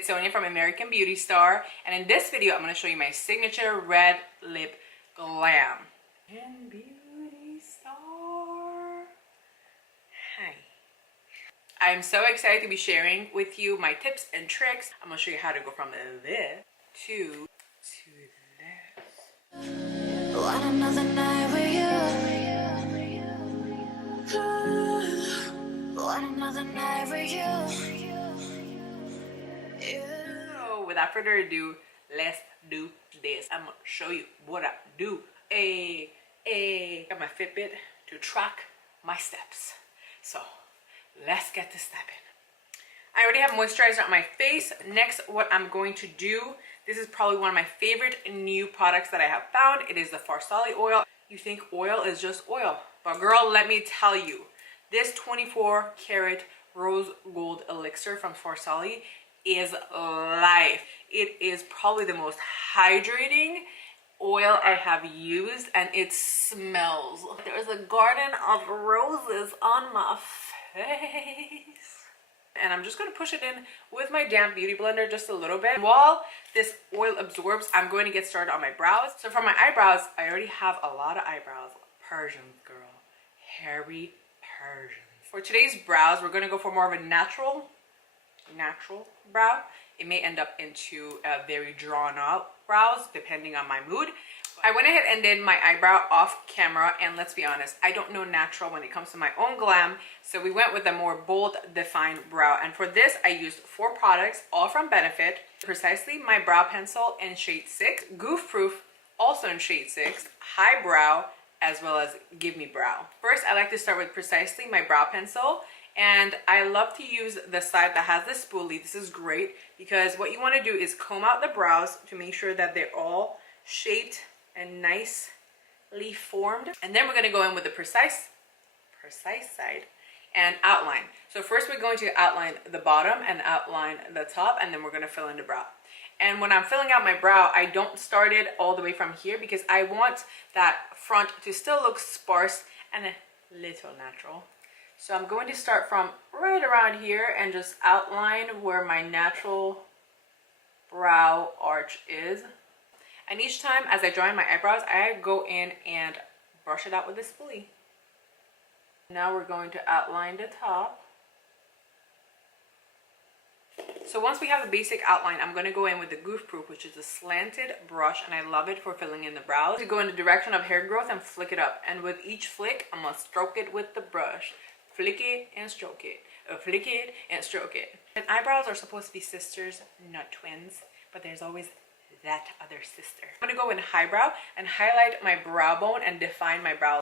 it's Sonia from American Beauty Star, and in this video I'm going to show you my signature red lip glam. And Beauty Star. Hi. I'm so excited to be sharing with you my tips and tricks. I'm going to show you how to go from this to this. Want another night with you. Want another night with you. So without further ado, let's do this. I'm gonna show you what I do. Got my Fitbit to track my steps. So let's get this stepping. I already have moisturizer on my face. Next, what I'm going to do, this is probably one of my favorite new products that I have found. It is the Farsali oil. You think oil is just oil, but girl, let me tell you, this 24 karat rose gold elixir from Farsali is life. It is probably the most hydrating oil I have used, and it smells. There's a garden of roses on my face. And I'm just going to push it in with my damp beauty blender just a little bit. While this oil absorbs, I'm going to get started on my brows. So for my eyebrows, I already have a lot of eyebrows. Persians, girl. Hairy Persians. For today's brows, we're going to go for more of a natural brow. It may end up into a very drawn out brows depending on my mood. I went ahead and did my eyebrow off camera, and let's be honest, I don't know natural when it comes to my own glam, so we went with a more bold defined brow. And for this I used 4 products, all from Benefit. Precisely my brow pencil in shade 6, Goof Proof also in shade 6, High Brow, as well as Give Me Brow. First, I like to start with Precisely my brow pencil, and I love to use the side that has the spoolie. This is great because what you want to do is comb out the brows to make sure that they're all shaped and nicely formed. And then we're going to go in with the precise side and outline. So first we're going to outline the bottom and outline the top, and then we're going to fill in the brow. And when I'm filling out my brow, I don't start it all the way from here because I want that front to still look sparse and a little natural. So I'm going to start from right around here and just outline where my natural brow arch is. And each time as I draw in my eyebrows, I go in and brush it out with the spoolie. Now we're going to outline the top. So once we have the basic outline, I'm going to go in with the Goof Proof, which is a slanted brush, and I love it for filling in the brows. To go in the direction of hair growth and flick it up. And with each flick, I'm going to stroke it with the brush. Flick it and stroke it. Flick it and stroke it. And eyebrows are supposed to be sisters, not twins, but there's always that other sister. I'm going to go in highbrow and highlight my brow bone and define my brow.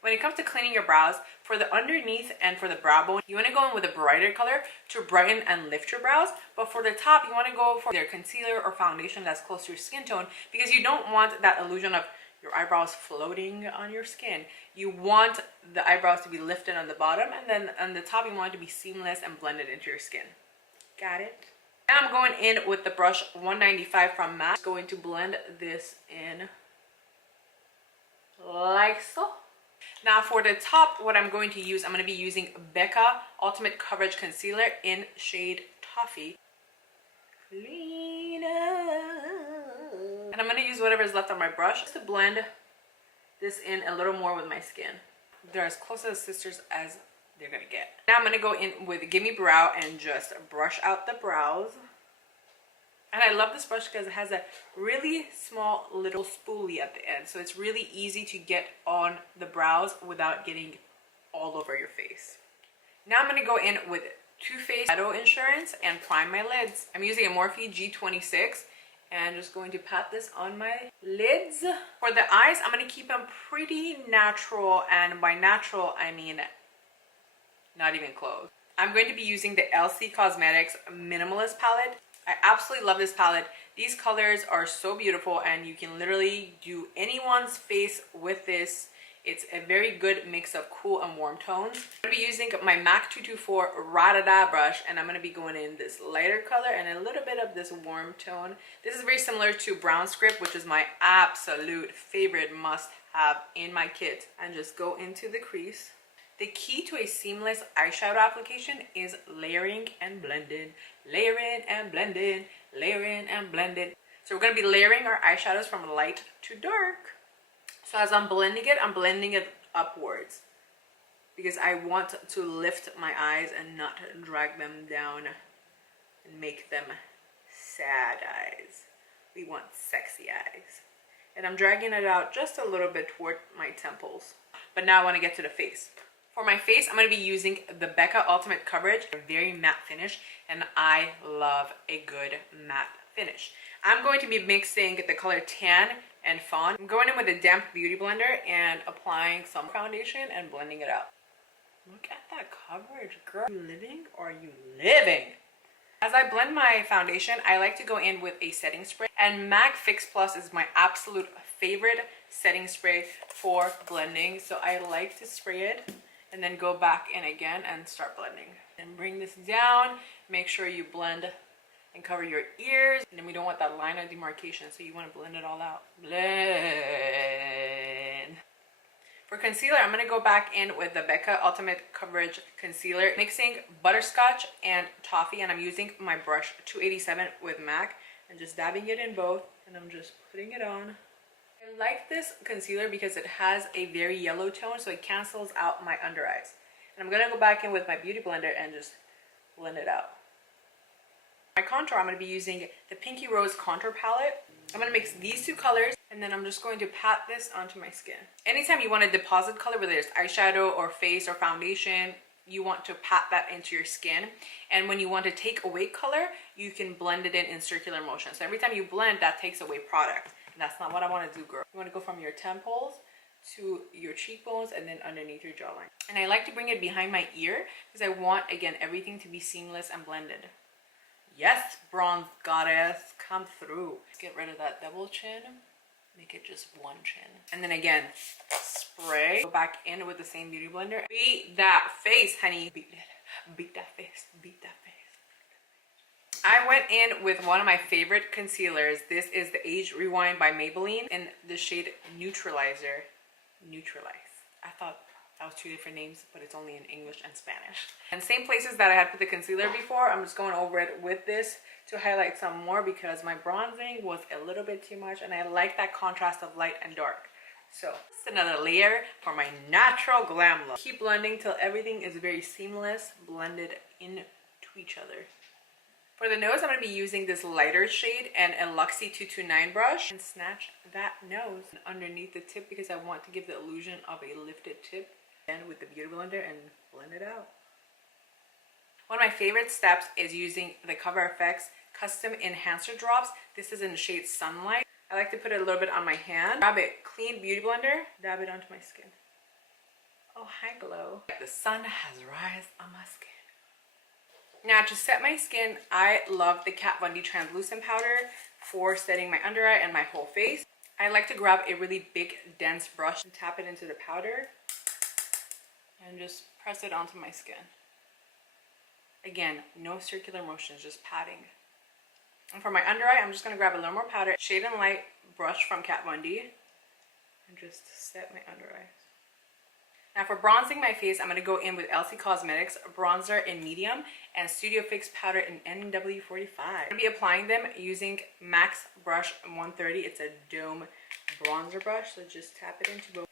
When it comes to cleaning your brows, for the underneath and for the brow bone, you want to go in with a brighter color to brighten and lift your brows. But for the top, you want to go for either concealer or foundation that's close to your skin tone, because you don't want that illusion of your eyebrows floating on your skin. You want the eyebrows to be lifted on the bottom, and then on the top you want it to be seamless and blended into your skin. Got it? Now I'm going in with the brush 195 from MAC. Just going to blend this in like so. Now for the top, what I'm going to use, I'm going to be using Becca Ultimate Coverage Concealer in shade Toffee. Clean up. And I'm going to use whatever is left on my brush just to blend this in a little more with my skin. They're as close as sisters as they're going to get. Now I'm going to go in with Give Me Brow and just brush out the brows. And I love this brush because it has a really small little spoolie at the end. So it's really easy to get on the brows without getting all over your face. Now I'm going to go in with Too Faced Shadow Insurance and prime my lids. I'm using a Morphe G26 and just going to pat this on my lids. For the eyes, I'm going to keep them pretty natural, and by natural I mean not even close. I'm going to be using the LC Cosmetics Minimalist palette. I absolutely love this palette. These colors are so beautiful, and you can literally do anyone's face with this. It's a very good mix of cool and warm tones. I'm going to be using my MAC 224 Radada brush, and I'm going to be going in this lighter color and a little bit of this warm tone. This is very similar to Brown Script, which is my absolute favorite must-have in my kit. And just go into the crease. The key to a seamless eyeshadow application is layering and blending, layering and blending, layering and blending. So we're going to be layering our eyeshadows from light to dark. So as I'm blending it upwards because I want to lift my eyes and not drag them down and make them sad eyes. We want sexy eyes. And I'm dragging it out just a little bit toward my temples. But now I want to get to the face. For my face, I'm going to be using the Becca Ultimate Coverage, a very matte finish, and I love a good matte finish. I'm going to be mixing the color Tan and Fawn. I'm going in with a damp beauty blender and applying some foundation and blending it out. Look at that coverage, girl. Are you living or are you living? As I blend my foundation, I like to go in with a setting spray, and MAC Fix Plus is my absolute favorite setting spray for blending. So I like to spray it and then go back in again and start blending. And bring this down, make sure you blend and cover your ears. And then we don't want that line of demarcation, so you want to blend it all out. Blend. For concealer, I'm going to go back in with the Becca Ultimate Coverage Concealer, mixing butterscotch and toffee, and I'm using my brush 287 with MAC and just dabbing it in both, and I'm just putting it on. I like this concealer because it has a very yellow tone, so it cancels out my under eyes. And I'm going to go back in with my beauty blender and just blend it out. My contour, I'm going to be using the Pinky Rose Contour Palette. I'm going to mix these two colors, and then I'm just going to pat this onto my skin. Anytime you want to deposit color, whether it's eyeshadow or face or foundation, you want to pat that into your skin. And when you want to take away color, you can blend it in circular motion. So every time you blend, that takes away product. And that's not what I want to do, girl. You want to go from your temples to your cheekbones and then underneath your jawline. And I like to bring it behind my ear because I want, again, everything to be seamless and blended. Yes, bronze goddess, come through. Let's get rid of that double chin. Make it just one chin. And then again, spray. Go back in with the same beauty blender. Beat that face, honey. Beat it. Beat that face. Beat that face. I went in with one of my favorite concealers. This is the Age Rewind by Maybelline in the shade Neutralizer. Neutralize. I thought that was two different names, but it's only in English and Spanish. And same places that I had put the concealer before, I'm just going over it with this to highlight some more because my bronzing was a little bit too much and I like that contrast of light and dark. So just another layer for my natural glam look. Keep blending till everything is very seamless, blended into each other. For the nose, I'm going to be using this lighter shade and a Luxie 229 brush and snatch that nose underneath the tip because I want to give the illusion of a lifted tip. And with the beauty blender and blend it out. One of my favorite steps is using the Cover FX Custom Enhancer Drops. This is in the shade Sunlight. I like to put it a little bit on my hand. Grab it, clean beauty blender, dab it onto my skin. Oh, hi glow. The sun has rise on my skin. Now to set my skin, I love the Kat Von D translucent powder for setting my under eye and my whole face. I like to grab a really big dense brush and tap it into the powder and just press it onto my skin. Again, no circular motions, just patting. And for my under eye, I'm just going to grab a little more powder, Shade and Light brush from Kat Von D, and just set my under eyes. Now for bronzing my face, I'm going to go in with LC Cosmetics bronzer in medium and Studio Fix powder in NW45. I'm going to be applying them using MAC's brush 130. It's a dome bronzer brush, so just tap it into both.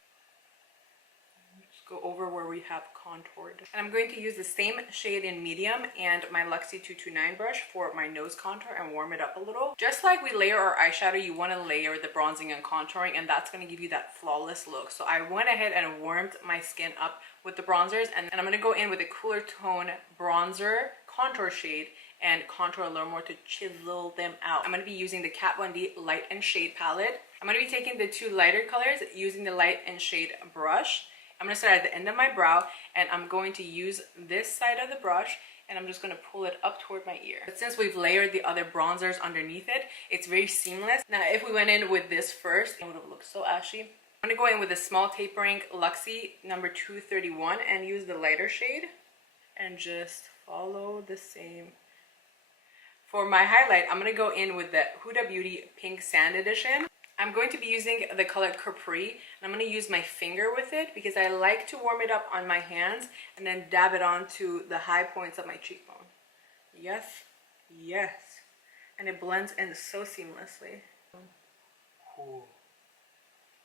Go over where we have contoured. And I'm going to use the same shade in medium and my Luxie 229 brush for my nose contour and warm it up a little. Just like we layer our eyeshadow, you want to layer the bronzing and contouring, and that's going to give you that flawless look. So I went ahead and warmed my skin up with the bronzers, and I'm going to go in with a cooler tone bronzer contour shade and contour a little more to chisel them out. I'm going to be using the Kat Von D Light and Shade palette. I'm going to be taking the two lighter colors using the Light and Shade brush. I'm going to start at the end of my brow, and I'm going to use this side of the brush, and I'm just going to pull it up toward my ear. But since we've layered the other bronzers underneath it, it's very seamless. Now, if we went in with this first, it would have looked so ashy. I'm going to go in with a small tapering Luxie number 231 and use the lighter shade and just follow the same. For my highlight, I'm going to go in with the Huda Beauty Pink Sand Edition. I'm going to be using the color Capri, and I'm going to use my finger with it because I like to warm it up on my hands and then dab it onto the high points of my cheekbone. Yes, yes. And it blends in so seamlessly. Ooh.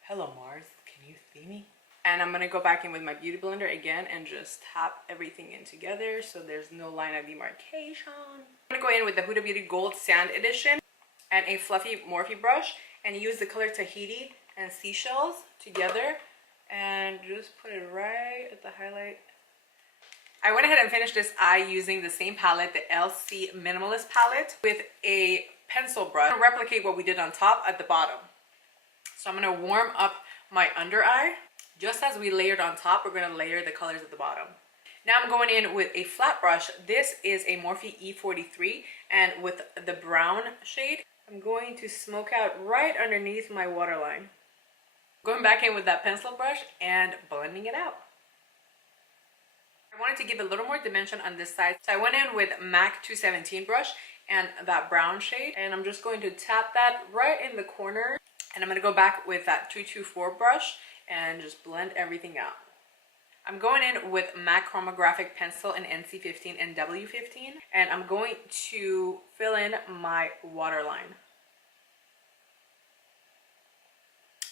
Hello Mars, can you see me? And I'm going to go back in with my beauty blender again and just tap everything in together so there's no line of demarcation. I'm going to go in with the Huda Beauty Gold Sand Edition and a fluffy Morphe brush and use the color Tahiti and Seashells together and just put it right at the highlight. I went ahead and finished this eye using the same palette, the LC Minimalist palette, with a pencil brush. I'm going to replicate what we did on top at the bottom. So I'm going to warm up my under eye. Just as we layered on top, we're going to layer the colors at the bottom. Now I'm going in with a flat brush. This is a Morphe E43, and with the brown shade, I'm going to smoke out right underneath my waterline. Going back in with that pencil brush and blending it out. I wanted to give a little more dimension on this side, so I went in with MAC 217 brush and that brown shade, and I'm just going to tap that right in the corner, and I'm going to go back with that 224 brush and just blend everything out. I'm going in with MAC Chromographic Pencil in NC15 and W15, and I'm going to fill in my waterline.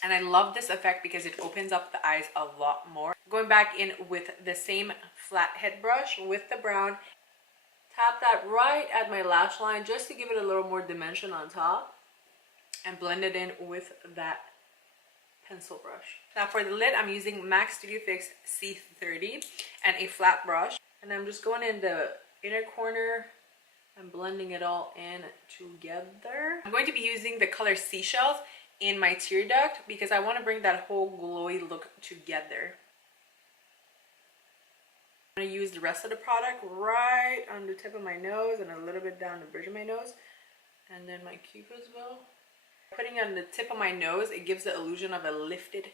And I love this effect because it opens up the eyes a lot more. Going back in with the same flat head brush with the brown, tap that right at my lash line just to give it a little more dimension on top, and blend it in with that pencil brush. Now for the lid, I'm using MAC Studio Fix C30 and a flat brush, and I'm just going in the inner corner and blending it all in together. I'm going to be using the color Seashells in my tear duct because I want to bring that whole glowy look together. I'm going to use the rest of the product right on the tip of my nose and a little bit down the bridge of my nose, and then my cupid's bow. Putting it on the tip of my nose, it gives the illusion of a lifted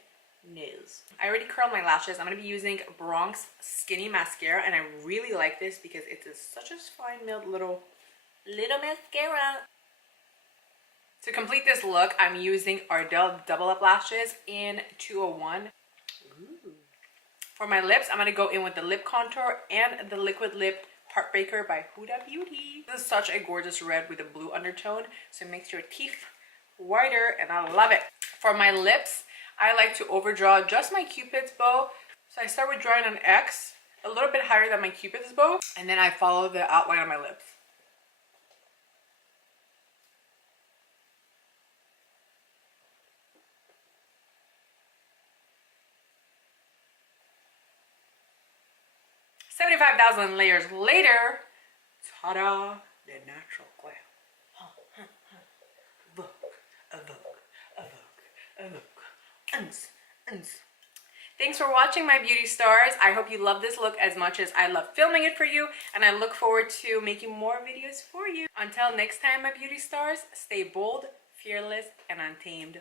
nose. I already curled my lashes. I'm going to be using Bronx Skinny Mascara, and I really like this because it is such a fine milled little mascara. To complete this look, I'm using Ardell Double Up Lashes in 201. Ooh. For my lips, I'm going to go in with the lip contour and the liquid lip Heartbreaker by Huda Beauty. This is such a gorgeous red with a blue undertone, so it makes your teeth whiter, and I love it. For my lips, I like to overdraw just my cupid's bow. So I start with drawing an X a little bit higher than my cupid's bow, and then I follow the outline of my lips. $75,000 layers later, ta-da, the natural glow. Look, look. Thanks for watching, my beauty stars. I hope you love this look as much as I love filming it for you, and I look forward to making more videos for you. Until next time, my beauty stars, stay bold, fearless, and untamed.